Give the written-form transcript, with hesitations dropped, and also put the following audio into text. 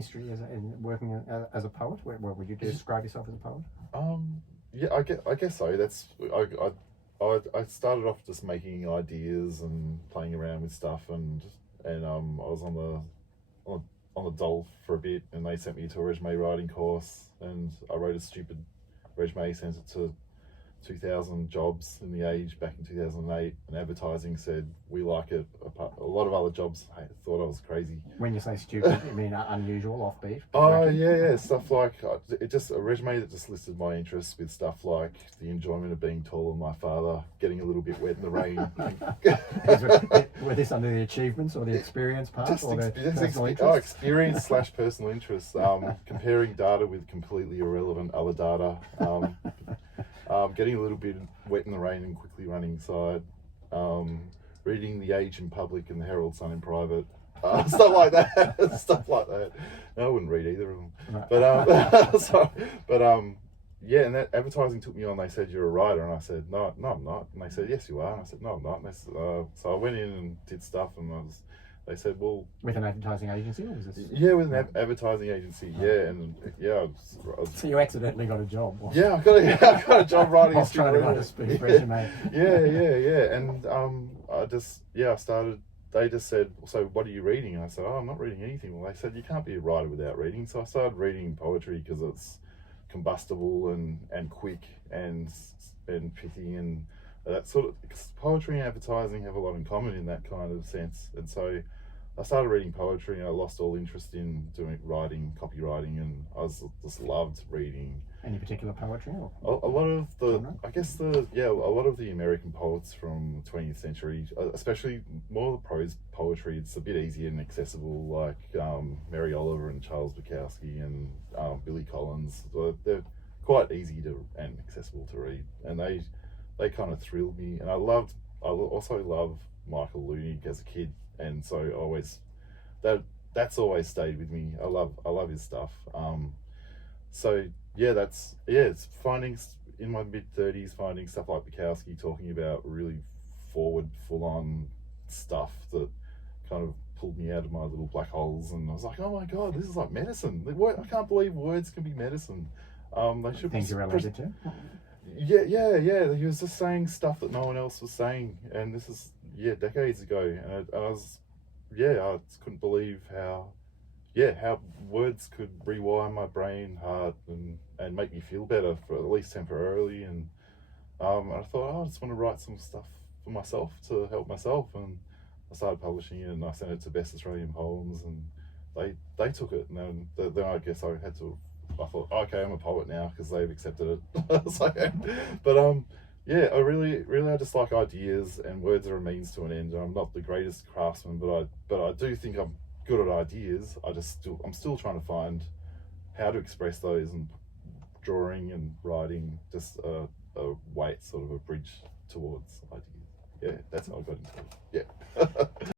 history in working as a poet? Where would you describe yourself as a poet? Yeah, I guess so. That's I started off just making ideas and playing around with stuff, and I was on the dole for a bit, and they sent me to a resume writing course, and I wrote a stupid resume, sent it to 2,000 jobs in the Age back in 2008, and advertising said we like it. A lot of other jobs thought I was crazy. When you say stupid, you mean unusual, offbeat? Oh yeah, stuff like it just a resume that just listed my interests with stuff like the enjoyment of being taller than my father, getting a little bit wet in the rain. Were this under the achievements or the experience part, Just or the personal experience / personal interests. Comparing data with completely irrelevant other data. Getting a little bit wet in the rain and quickly running inside. Reading the Age in public and the Herald Sun in private. Stuff like that. Stuff like that. No, I wouldn't read either of them. Right. But yeah, and that advertising took me on. They said, "You're a writer," and I said, "No, I'm not." And they said, "Yes, you are." And I said, "No, I'm not." And they said, so I went in and did stuff, and they said, "Well," with an advertising agency, or was this? Yeah, with an advertising agency. Yeah, and yeah, so you accidentally got a job. Yeah, I got a job writing. I was trying to write a speech resume. Yeah, and I started. They just said, "So what are you reading?" And I said, "Oh, I'm not reading anything." Well, they said, "You can't be a writer without reading." So I started reading poetry because it's combustible and quick and pithy and that sort of. Because poetry and advertising have a lot in common in that kind of sense, and so I started reading poetry, and I lost all interest in doing writing, copywriting, and I just loved reading. Any particular poetry? Or a lot of the, genre? I guess a lot of the American poets from the 20th century, especially more the prose poetry. It's a bit easier and accessible, like Mary Oliver and Charles Bukowski and Billy Collins. They're quite easy and accessible to read, and they kind of thrilled me. And I also love Michael Leunig as a kid. And so that's always stayed with me. I love his stuff. So yeah, it's finding in my mid-30s, finding stuff like Bukowski talking about really forward, full-on stuff that kind of pulled me out of my little black holes, and I was like, oh my god, this is like medicine. I can't believe words can be medicine. They should things you're related to. Yeah. He was just saying stuff that no one else was saying, and this is decades ago, and I just couldn't believe how words could rewire my brain, heart, and make me feel better for at least temporarily. And I thought, I just want to write some stuff for myself to help myself, and I started publishing it, and I sent it to Best Australian Poems, and they took it, and then I guess I thought, okay, I'm a poet now because they've accepted it. I just like ideas, and words are a means to an end. I'm not the greatest craftsman, but I do think I'm good at ideas. I'm still trying to find how to express those, and drawing and writing just a way, sort of a bridge towards ideas. Yeah, that's how I got into it. Yeah.